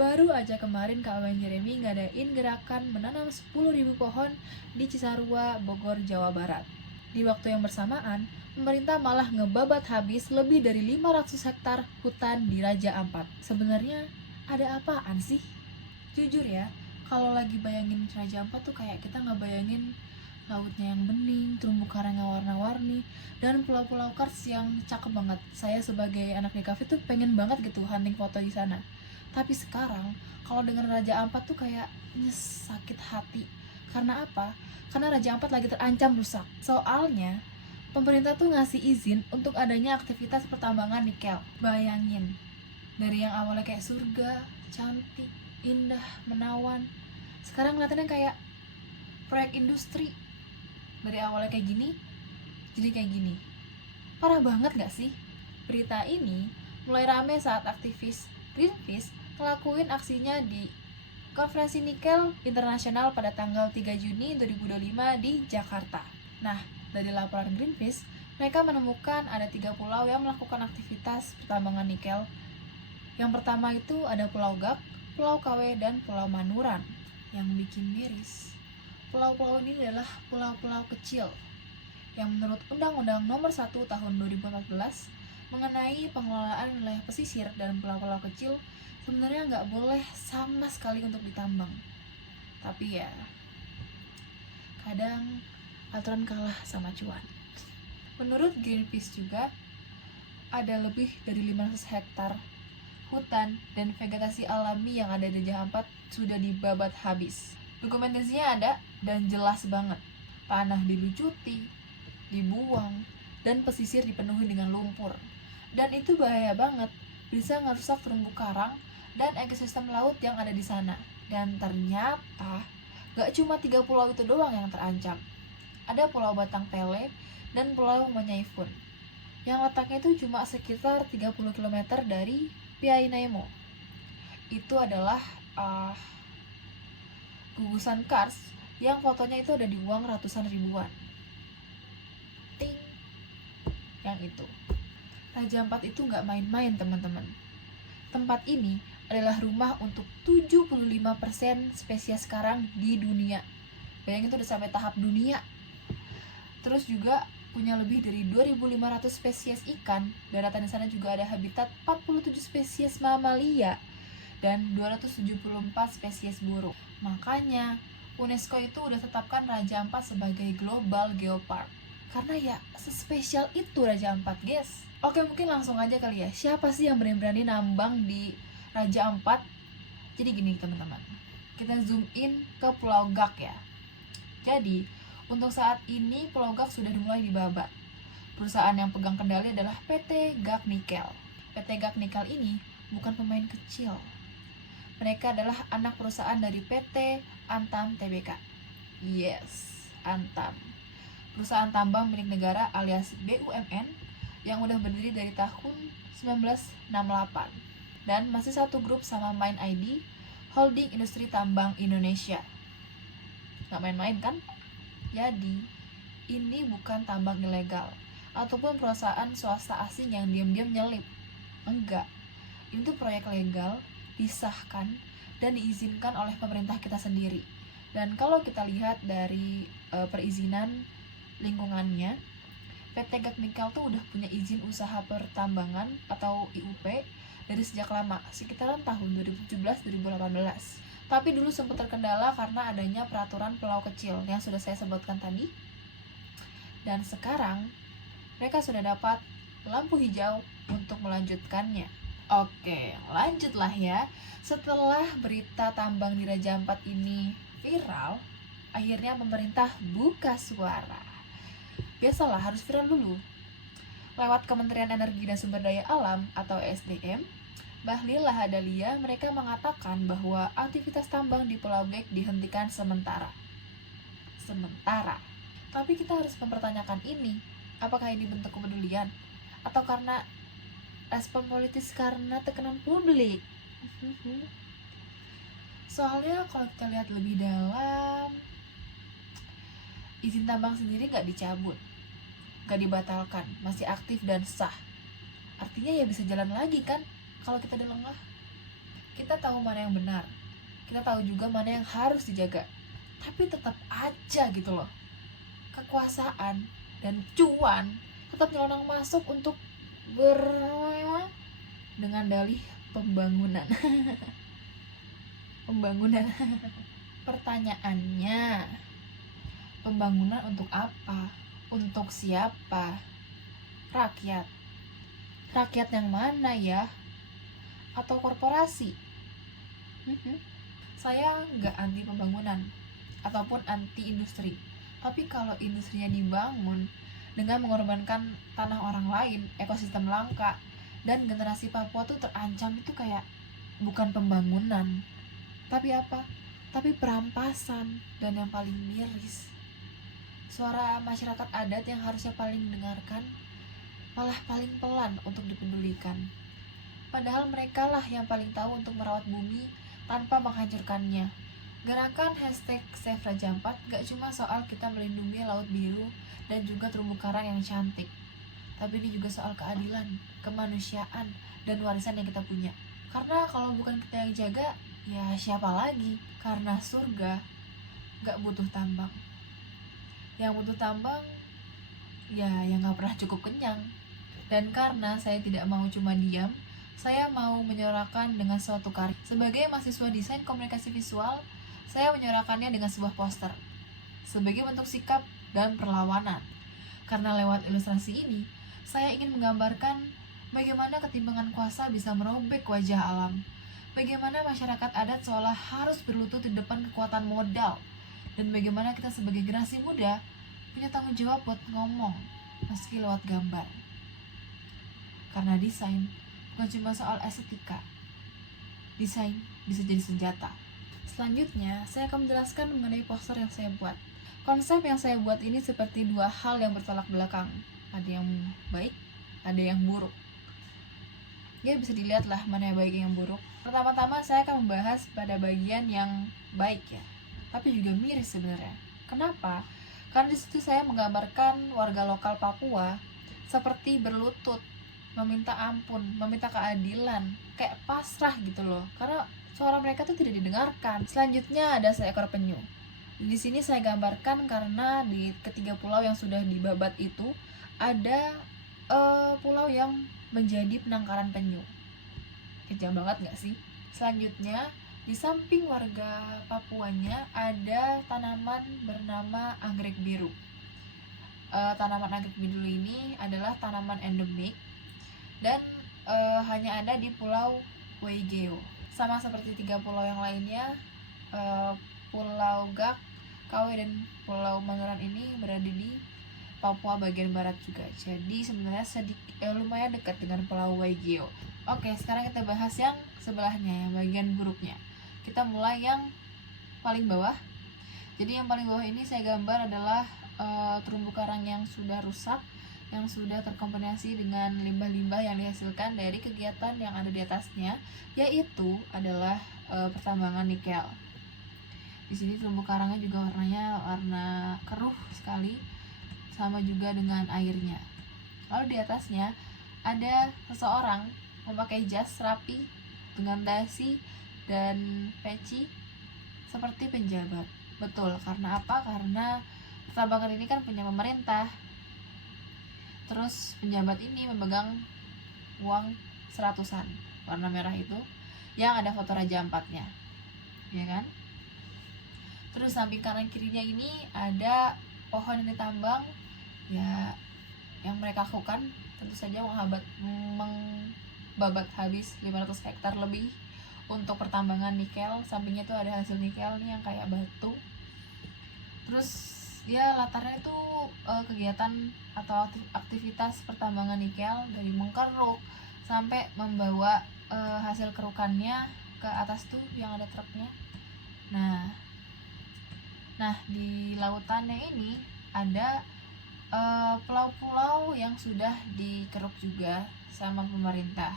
Baru aja kemarin Kak Wayan Jeremy ngadain gerakan menanam 10.000 pohon di Cisarua, Bogor, Jawa Barat. Di waktu yang bersamaan, pemerintah malah ngebabat habis lebih dari 500 hektar hutan di Raja Ampat. Sebenarnya ada apaan sih? Jujur ya, kalau lagi bayangin Raja Ampat tuh kayak kita nggak bayangin lautnya yang bening, terumbu karang yang warna-warni, dan pulau-pulau kars yang cakep banget. Saya sebagai anak DKV tuh pengen banget gitu hunting foto di sana. Tapi sekarang kalau dengar Raja Ampat tuh kayak sakit hati. Karena apa? Karena Raja Ampat lagi terancam rusak. Soalnya pemerintah tuh ngasih izin untuk adanya aktivitas pertambangan nikel. Bayangin, dari yang awalnya kayak surga, cantik, indah, menawan, sekarang kelihatannya kayak proyek industri. Dari awalnya kayak gini, jadi kayak gini. Parah banget gak sih? Berita ini mulai rame saat aktivis Greenpeace ngelakuin aksinya di Konferensi Nikel Internasional pada tanggal 3 Juni 2025 di Jakarta. Nah, dari laporan Greenpeace, mereka menemukan ada 3 pulau yang melakukan aktivitas pertambangan nikel. Yang pertama itu ada Pulau Gak, Pulau Kawe, dan Pulau Manuran. Yang bikin miris, pulau-pulau ini adalah pulau-pulau kecil yang menurut Undang-Undang Nomor 1 Tahun 2014 mengenai pengelolaan wilayah pesisir dan pulau-pulau kecil sebenarnya nggak boleh sama sekali untuk ditambang. Tapi ya, kadang aturan kalah sama cuan. Menurut Greenpeace juga, ada lebih dari 500 hektar hutan dan vegetasi alami yang ada di Raja Ampat sudah dibabat habis. Dokumentasinya ada dan jelas banget. Tanah dilucuti, dibuang, dan pesisir dipenuhi dengan lumpur. Dan itu bahaya banget, bisa ngerusak terumbu karang dan ekosistem laut yang ada di sana. Dan ternyata gak cuma 3 pulau itu doang yang terancam. Ada Pulau Batang Pele dan Pulau Manyaifun yang letaknya itu cuma sekitar 30 km dari Piainaimo. Itu adalah gugusan kars yang fotonya itu ada di uang ratusan ribuan. Ting, yang itu. Raja Ampat itu nggak main-main teman-teman. Tempat ini adalah rumah untuk 75% spesies karang di dunia. Bayangin itu udah sampai tahap dunia. Terus juga punya lebih dari 2.500 spesies ikan. Daratan di sana juga ada habitat 47 spesies mamalia dan 274 spesies burung. Makanya UNESCO itu udah tetapkan Raja Ampat sebagai Global Geopark. Karena ya sespesial itu Raja Ampat, guys. Oke, mungkin langsung aja kali ya. Siapa sih yang berani-berani nambang di Raja Ampat? Jadi gini teman-teman, kita zoom in ke Pulau Gak ya. Jadi untuk saat ini Pulau Gak sudah dimulai dibabat. Perusahaan yang pegang kendali adalah PT Gak Nikel. PT Gak Nikel ini bukan pemain kecil. Mereka adalah anak perusahaan dari PT Antam Tbk. Yes, Antam. Perusahaan tambang milik negara alias BUMN yang udah berdiri dari tahun 1968 dan masih satu grup sama Main ID, Holding Industri Tambang Indonesia. Gak main-main kan? Jadi, ini bukan tambang ilegal ataupun perusahaan swasta asing yang diam-diam nyelip. Enggak. Ini tuh proyek legal, disahkan dan diizinkan oleh pemerintah kita sendiri. Dan kalau kita lihat dari perizinan lingkungannya, PT Gak Nikel tuh udah punya izin usaha pertambangan atau IUP dari sejak lama, sekitaran tahun 2017-2018. Tapi dulu sempat terkendala karena adanya peraturan pulau kecil yang sudah saya sebutkan tadi. Dan sekarang mereka sudah dapat lampu hijau untuk melanjutkannya. Oke, lanjutlah ya. Setelah berita tambang di Raja Ampat ini viral, akhirnya pemerintah buka suara. Biasalah, harus viral dulu. Lewat Kementerian Energi dan Sumber Daya Alam atau SDM, Bahlil Lahadalia, mereka mengatakan bahwa aktivitas tambang di Pulau Gak dihentikan sementara. Tapi kita harus mempertanyakan ini, apakah ini bentuk kepedulian atau karena respon politis karena tekanan publik? Soalnya kalau kita lihat lebih dalam, izin tambang sendiri gak dicabut, gak dibatalkan, masih aktif dan sah. Artinya ya bisa jalan lagi kan kalau kita udah lengah. Kita tahu mana yang benar, kita tahu juga mana yang harus dijaga, tapi tetap aja gitu loh, kekuasaan dan cuan tetap nyelonong masuk untuk ber dengan dalih pembangunan. Pembangunan. Pertanyaannya, pembangunan untuk apa? Untuk siapa? Rakyat. Rakyat yang mana ya? Atau korporasi? Saya nggak anti pembangunan ataupun anti industri. Tapi kalau industrinya dibangun dengan mengorbankan tanah orang lain, ekosistem langka, dan generasi Papua tuh terancam, itu kayak bukan pembangunan. Tapi apa? Tapi perampasan. Dan yang paling miris, suara masyarakat adat yang harusnya paling didengarkan malah paling pelan untuk dipedulikan. Padahal mereka lah yang paling tahu untuk merawat bumi tanpa menghancurkannya. Gerakan #SaveRaja4 gak cuma soal kita melindungi laut biru dan juga terumbu karang yang cantik, tapi ini juga soal keadilan, kemanusiaan, dan warisan yang kita punya. Karena kalau bukan kita yang jaga, ya siapa lagi? Karena surga gak butuh tambang. Yang butuh tambang, ya yang gak pernah cukup kenyang. Dan karena saya tidak mau cuma diam, saya mau menyuarakan dengan suatu karya. Sebagai mahasiswa desain komunikasi visual, saya menyuarakannya dengan sebuah poster sebagai bentuk sikap dan perlawanan. Karena lewat ilustrasi ini, saya ingin menggambarkan bagaimana ketimpangan kuasa bisa merobek wajah alam. Bagaimana masyarakat adat seolah harus berlutut di depan kekuatan modal. Dan bagaimana kita sebagai generasi muda punya tanggung jawab buat ngomong meski lewat gambar. Karena desain bukan cuma soal estetika. Desain bisa jadi senjata. Selanjutnya, saya akan menjelaskan mengenai poster yang saya buat. Konsep yang saya buat ini seperti dua hal yang bertolak belakang. Ada yang baik, ada yang buruk. Ya bisa dilihat lah mana yang baik yang buruk. Pertama-tama saya akan membahas pada bagian yang baik ya, tapi juga miris sebenarnya. Kenapa? Karena di situ saya menggambarkan warga lokal Papua seperti berlutut, meminta ampun, meminta keadilan, kayak pasrah gitu loh. Karena suara mereka tuh tidak didengarkan. Selanjutnya ada seekor penyu. Di sini saya gambarkan karena di ketiga pulau yang sudah dibabat itu ada pulau yang menjadi penangkaran penyu. Kejam banget gak sih? Selanjutnya, di samping warga Papuanya ada tanaman bernama anggrek biru. Tanaman anggrek biru ini adalah tanaman endemik dan hanya ada di Pulau Waigeo. Sama seperti tiga pulau yang lainnya, Pulau Gak, Kawe, dan Pulau Manguran ini berada di Papua bagian barat juga. Jadi sebenarnya lumayan dekat dengan Pulau Waigeo. Oke, sekarang kita bahas yang sebelahnya, yang bagian buruknya. Kita mulai yang paling bawah. Jadi yang paling bawah ini saya gambar adalah terumbu karang yang sudah rusak, yang sudah terkontaminasi dengan limbah-limbah yang dihasilkan dari kegiatan yang ada di atasnya, yaitu adalah pertambangan nikel. Di sini terumbu karangnya juga warnanya warna keruh sekali, sama juga dengan airnya. Lalu di atasnya ada seseorang memakai jas rapi dengan dasi dan peci seperti penjabat. Betul, karena apa? Karena pertambangan ini kan punya pemerintah. Terus penjabat ini memegang uang 100-an warna merah itu yang ada foto Raja Ampatnya, ya kan? Terus samping kanan kirinya ini ada pohon yang ditambang, ya yang mereka lakukan tentu saja membabat habis 500 hektar lebih untuk pertambangan nikel. Sampingnya itu ada hasil nikel nih yang kayak batu. Terus dia latarnya itu kegiatan atau aktivitas pertambangan nikel dari mengkeruk sampai membawa hasil kerukannya ke atas tuh yang ada truknya. Nah di lautannya ini ada pulau-pulau yang sudah dikeruk juga sama pemerintah.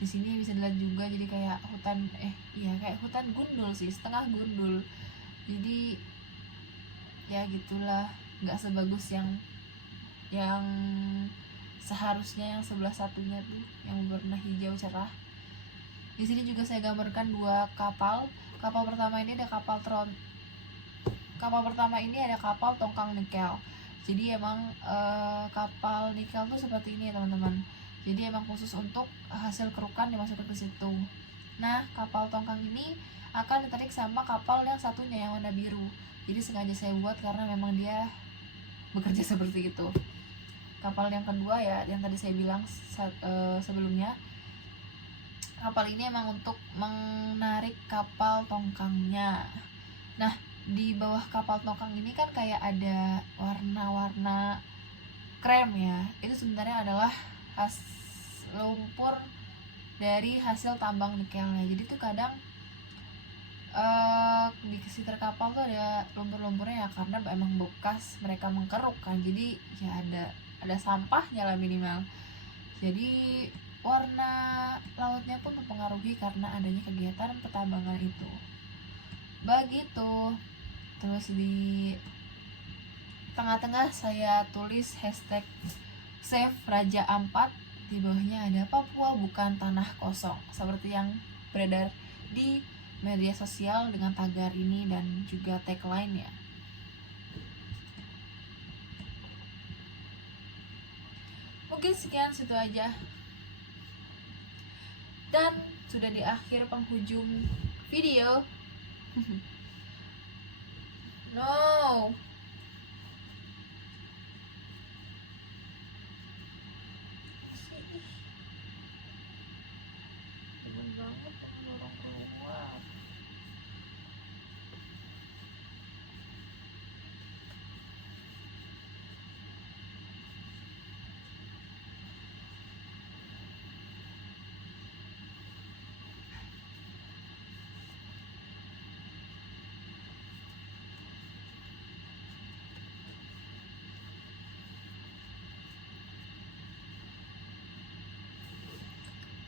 Di sini bisa dilihat juga jadi kayak hutan kayak hutan gundul sih, setengah gundul. Jadi ya gitulah, nggak sebagus yang seharusnya yang sebelah satunya tuh yang berwarna hijau cerah. Di sini juga saya gambarkan dua kapal. Kapal pertama ini ada kapal tongkang nikel. Jadi emang kapal nikel tuh seperti ini ya teman-teman. Jadi emang khusus untuk hasil kerukan dimasukkan ke situ. Nah, kapal tongkang ini akan ditarik sama kapal yang satunya yang warna biru. Jadi sengaja saya buat karena memang dia bekerja seperti itu. Kapal yang kedua ya, yang tadi saya bilang sebelumnya, kapal ini emang untuk menarik kapal tongkangnya. Nah, di bawah kapal tongkang ini kan kayak ada warna-warna krem ya. Itu sebenarnya adalah lumpur dari hasil tambang nikelnya. Jadi tuh kadang di sekitar kapal tuh ada lumpur-lumpurnya ya, karena emang bekas mereka mengkeruk kan. Jadi ya ada sampahnya lah minimal. Jadi warna lautnya pun mempengaruhi karena adanya kegiatan pertambangan itu. Begitu. Terus di tengah-tengah saya tulis hashtag Save Raja Ampat. Di bawahnya ada Papua bukan tanah kosong, seperti yang beredar di media sosial dengan tagar ini dan juga tagline ya. Mungkin sekian situ aja. Dan sudah di akhir penghujung video. No. Temen banget dorong keluar.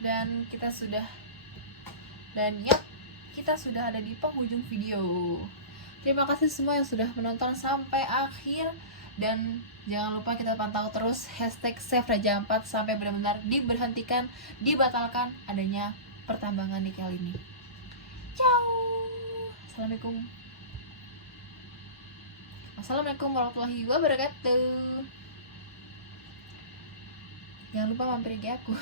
Dan kita sudah ada di penghujung video. Terima kasih semua yang sudah menonton sampai akhir, dan jangan lupa kita pantau terus hashtag Save Raja Ampat sampai benar-benar dibatalkan adanya pertambangan nikel ini. Ciao. Assalamualaikum warahmatullahi wabarakatuh. Jangan lupa mampir IG aku.